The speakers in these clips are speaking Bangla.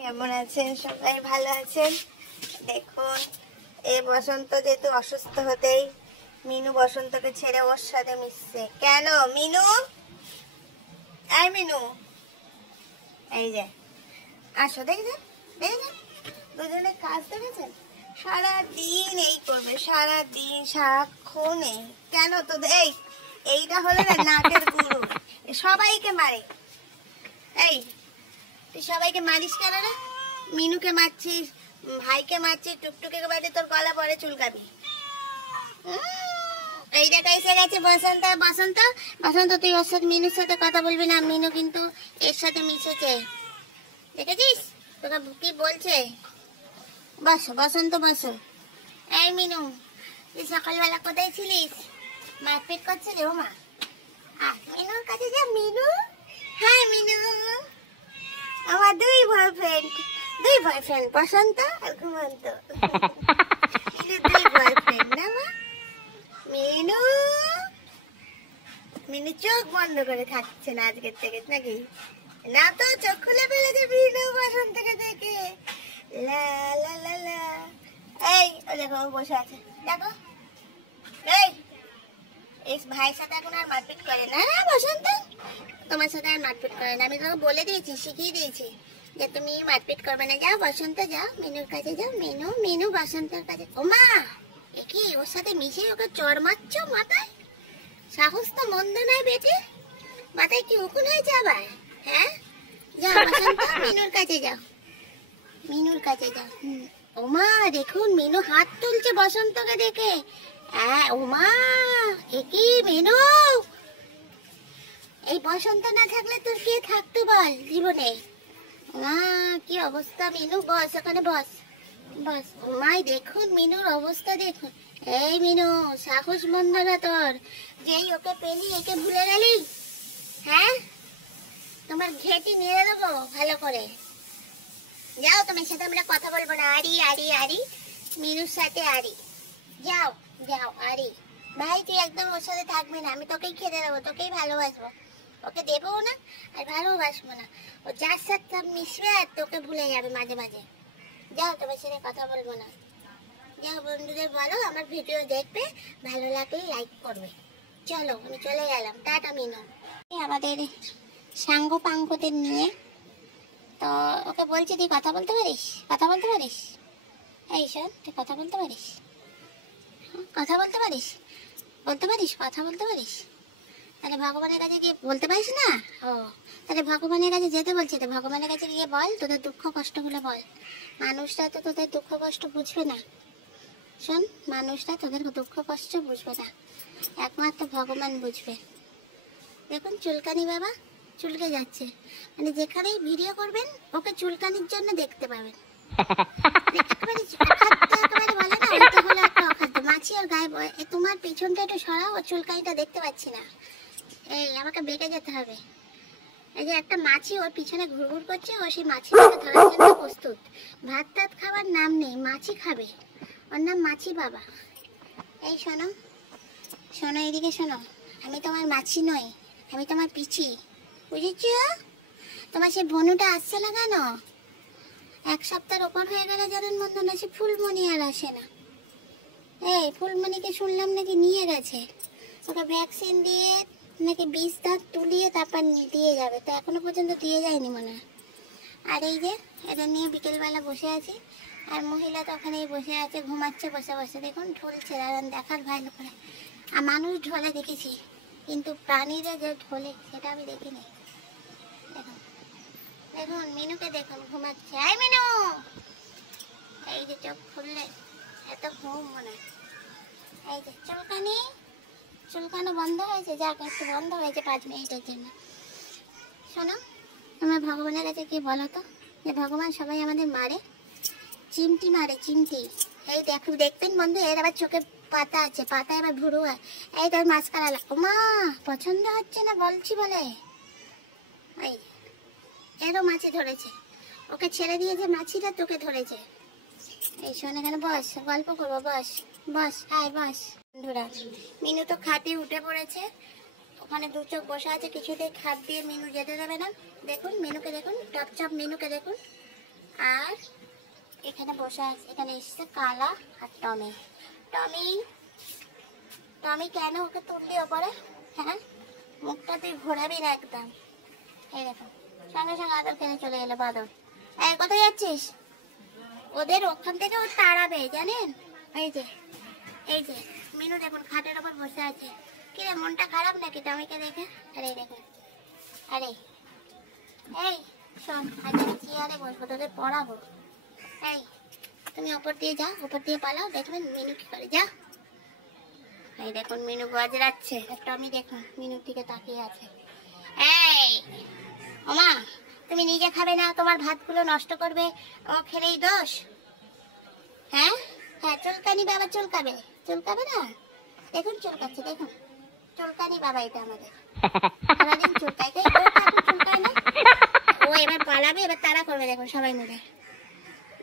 কেমন আছেন সবাই? ভালো আছেন? দেখুন, এই বসন্ত যেহেতু অসুস্থ হতেই মিনু বসন্তকে ছেড়ে ওর সাথে মিশছে। কেন মিনু? এই মিনু, এই যে আসো, দেখেছেন দেখেছেন দুজনে কাজ দেখেছেন? সারাদিন এই করবে, সারাদিন সারাক্ষণ এই। কেন তোদের এইটা হলো না নাকের গুরু, সবাইকে মারে। এই তুই সবাইকে মারিস কেন রে? মিনুকে মারছিস, ভাইকে মারছিস, টুকটুকে বাড়ি তোর গলা পরে চুলকাবি। এই দেখা এসে গেছে বসন্ত। বসন্ত বসন্ত তুই ওর সাথে মিনুর সাথে কথা বলবি না, মিনু কিন্তু এর সাথে মিশেছে, দেখেছিস? তোকে কি বলছে? বসো বসন্ত বসো। এই মিনু, তুই সকালবেলা কোথায় ছিলিস? মারপিট করছিলি? ও মা, মিনুর কাছে যা। মিনু, হ্যাঁ মিনু, আমার দুই বয়ফ্রেন্ড বসন্ত আর ঘুমন্ত। দুই বয়ফ্রেন্ড না মা? মিনু, মিনু চোখ বন্ধ করে থাকছে না আজকের থেকে, নাকি? না তো চোখ খুলে ফেলেছে মিনু বসন্তকে দেখে। লা লা লা লা। এই ও দেখো, ও বসে আছে, দেখো। এই ভাইয়ের সাথে এখন আর মারপিট করে না। না বসন্ত, তোমার সাথে আর মারপিট করে না। আমি তোমাকে বলে দিয়েছি, শিখিয়ে দিয়েছি যে তুমি মারপিট করবে না। যাও বসন্ত, যাও মিনুর কাছে যাও। মিনু, মিনু বসন্তের কাছে। ও মা, এ কি ওর সাথে মিশে ওকে চড় মারছ মাথায়? সাহস তো মন্দ নয় বেটে, মাথায় কি উকুন হয়েছে আবার? হ্যাঁ, যাও বসন্ত, মিনুর কাছে যাও, মিনুর কাছে যাও। ও মা দেখুন, মিনু হাত তুলছে বসন্তকে দেখে। ও মা, এ কি মিনু? এই বসন্ত না থাকলে তোর কে থাকতো বল জীবনে? মা কি অবস্থা মিনু, বস ওখানে, বস বস। মাই দেখুন মিনুর অবস্থা দেখুন। এই মিনু, সাহস মন্দ না তোর, যেই ওকে পেলি একে ভুলে গেলি? হ্যাঁ, তোমার ঘেটি নিয়ে দেবো ভালো করে। যাও, তোমার সাথে আমরা কথা বলবো না। আরি আরি আরি, মিনুর সাথে আরি। যাও যাও আরি। ভাই তুই একদম ওর সাথে থাকবি না, আমি তোকেই খেতে দেবো, তোকেই ভালোবাসবো। ওকে দেবো না আর ভালোবাসবো না। ও যার সাথে মিশবে আর তোকে ভুলে যাবে মাঝে মাঝে। যাও, তোমার সাথে কথা বলবো না। যাও, বন্ধুদের বলো আমার ভিডিও দেখবে, ভালো লাগলে লাইক করবে। চলো, আমি চলে গেলাম, টাটা মিনু। আমাদের সাঙ্গ পাঙ্গদের নিয়ে তো ওকে বলছি, তুই কথা বলতে পারিস? কথা বলতে পারিস? এই শোন, তুই কথা বলতে পারিস? কথা বলতে পারিস? বলতে পারিস? কথা বলতে পারিস? তাহলে ভগবানের কাছে গিয়ে বলতে পারিস না? ও, তাহলে ভগবানের কাছে যেতে বলছি তো, ভগবানের কাছে গিয়ে বল তোদের দুঃখ কষ্টগুলো বল। মানুষরা তো তোদের দুঃখ কষ্ট বুঝবে না। শোন, মানুষরা তোদের দুঃখ কষ্ট বুঝবে না, একমাত্র ভগবান বুঝবে। দেখুন চুলকানি বাবা চুলকে যাচ্ছে, মানে যেখানেই ভিডিও করবেন ওকে চুলকানির জন্য দেখতে পাবেন। মাছি আর গায়ে, তোমার পিছনটা একটু সরাও, চুলকানিটা দেখতে পাচ্ছি না। এই আমাকে বেঁকে যেতে হবে। এই যে একটা মাছি ওর পিছনে ঘুরঘুর করছে, ও সেই মাছিটাকে ধরার জন্য প্রস্তুত। ভাত টাত খাবার নাম নেই, মাছি খাবে, ওর নাম মাছি বাবা। এই শোনো শোনো, এইদিকে শোনো, আমি তোমার মাছি নই, আমি তোমার পিছি, বুঝেছ? তোমার সে বনুটা আসছে না কেন? এক সপ্তাহের ওপর হয়ে গেলে জানেন বন্ধু না, সে ফুলমণি আর আসে না। এই ফুলমণিকে শুনলাম নাকি নিয়ে গেছে, ওকে ভ্যাকসিন দিয়ে নাকি বিষ দাঁত তুলিয়ে তারপর দিয়ে যাবে, তো এখনো পর্যন্ত দিয়ে যায়নি মনে হয়। আর এই যে এদের নিয়ে বিকেলবেলা বসে আছি, আর মহিলা তো ওখানেই বসে আছে, ঘুমাচ্ছে বসে বসে। দেখুন ঢোলছে, দেখার ভালো করে। আর মানুষ ঢোলে দেখেছি, কিন্তু প্রাণীরা যে ঢোলে সেটা আমি দেখিনি। দেখুন দেখুন মিনুকে দেখুন, ঘুমাচ্ছে। এই মিনু, এই যে চোখ খুললে এত ঘুম মনে হয়। এই যে চুলকানি, চুলকানো বন্ধ হয়েছে, যাক একটু বন্ধ হয়েছে 5 মিনিটের জন্য। শোনো, তোমরা ভগবানের কাছে কি বলো তো, যে ভগবান সবাই আমাদের মারে, চিমটি মারে, চিমটি। এই দেখো, দেখবেন বন্ধু, এর আবার চোখে পাতা আছে, পাতা এবার ভুরু হয়। এই তোর মাঝখানে ও মা, পছন্দ হচ্ছে না বলছি বলে। এই এরও মাছি ধরেছে, ওকে ছেড়ে দিয়েছে মাছিটা, তোকে ধরেছে। এই শোন, এখানে বস, গল্প করবো, বস বস, আয় বস। বন্ধুরা, মিনু তো খাটে উঠে পড়েছে, ওখানে দু চোখ বসে আছে, কিছুতেই খাট দিয়ে মিনু যেতে দেবে না। দেখুন মিনুকে দেখুন, টপচাপ মিনুকে দেখুন। আর এখানে বসে আছে, এখানে এসেছে কালা আর টমি। টমি টমি কেন ওকে তুললি ওপরে? হ্যাঁ, মুখটা তুই ঘোরাবি না একদম। এই দেখো সঙ্গে সঙ্গে আদর খেলে চলে এলো বাদর। এই কোথায় যাচ্ছিস? ওদের ওখান থেকে ও তাড়াবে জানেন। এই যে মিনু দেখুন খাটের ওপর বসে আছে। কিরে মনটা খারাপ নাকি টমিকে দেখে? আরে দেখুন, আরে এই শোন, আজ আমি চেয়ারে বসবো, তোদের পড়াবো। এই তুমি ওপর দিয়ে যাও, ওপর দিয়ে পালাও, দেখবেন মিনু কি করে। যা। এই দেখুন মিনু গজরাচ্ছে, টমি দেখুন মিনুর দিকে তাকিয়ে আছে। এই ওমা, তুমি নিজে খাবে না, তোমার ভাতগুলো নষ্ট করবে, ও খেলেই দোষ? হ্যাঁ হ্যাঁ, চুলকানি বাবা চুলকাবে, চুলকাবে না? দেখুন চুলকাচ্ছে, দেখুন চুলকানি বাবা এটা আমাদের সারাদিন চুলকায়। চুলকায় না ও, এবার পালাবে, এবার তারা করবে দেখুন সবাই মিলে।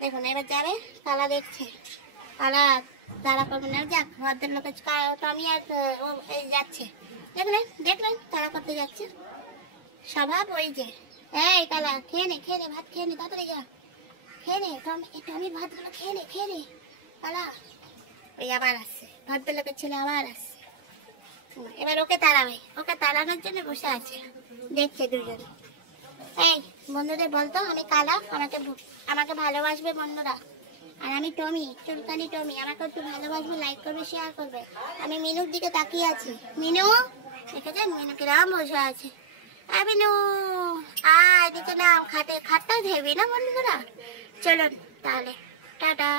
দেখুন এবার যাবে, তালা দেখছে, তারা তারা করবে না। যাক ভদ্রের লোকের টমি আর ও এই যাচ্ছে, দেখলেন দেখলেন তারা করতে যাচ্ছে। স্বভাব ওই যে। এই কালা খেয়ে নে, খেয়ে নে, ভাত খেয়ে নে, তাড়াতাড়ি যা খেয়ে নে, টমির ভাতগুলো খেয়ে নে কালা। ওই আবার আসছে, ভদ্রলোকের ছেলে আবার আসছে। এবার ওকে তাড়াবে, ওকে তাড়ানোর জন্য বসে আছে, দেখছে দুজন। এই বন্ধুদের বলতো আমি কালা, আমাকে ভালোবাসবে বন্ধুরা। আর আমি টমি, চুলকানি টমি, আমাকে একটু ভালোবাসবে, লাইক করবে, শেয়ার করবে। আমি মিনুর দিকে তাকিয়ে আছি। মিনু দেখেছেন মিনু কিরম বসে আছে। মিনু আয় দিকে নাম, খাটটাও ধেবি না বন্ধুরা। চলুন তাহলে, টাটা।